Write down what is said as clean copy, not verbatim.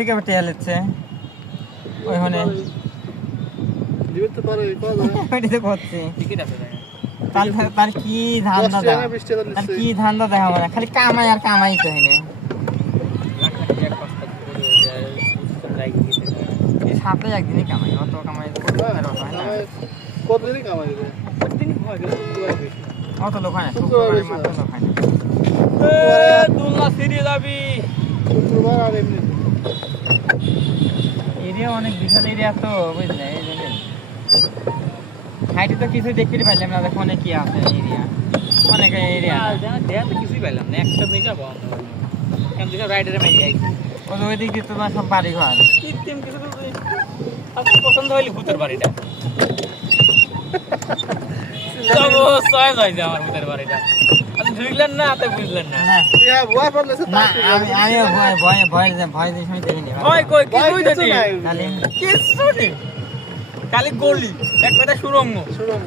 থেকে টেয়া লিচ্ছে ওইখানে দিতে পারে ওইটাতে করছি টিকিট আছে তার কি ধান্দা দেখা তার কি ধান্দা দেখা মানে খালি কামাই আর কামাই তো হইনে এই সাথে একদিনই কামাই অত কামাই কতদিনই কামাই দেবে অত লোক হয় না শুক্রবারের মাত্র লোক হয় না দুলনা সিরিয়ে যাবি শুক্রবার আর এমনি এরিয়া অনেক বিশাল এরিয়া তো বুঝলে এই জন্য হাইটে তো কিছু দেখতে পাইলাম না দেখো অনেক কি আছে এরিয়া অনেক এরিয়া দেয়া তো কিছুই পাইলাম না একটা দিন যাবো কেন দিকে রাইডারে মারি আইছি ওই দিক দিয়ে তোমার সব বাড়ি ঘর কৃত্রিম কিছু তো আপনার পছন্দ হইলে ভূতের বাড়িটা চয়েস হয়েছে আমার ভূতের বাড়িটা আপনি ঢুকলেন না তো বুঝলেন না আমি ভয় দিয়ে সময় দেখিনি ভয় কই কিছুই তো নেই খালি কিছু নেই খালি গলি এক কথা সুরঙ্গ সুরঙ্গ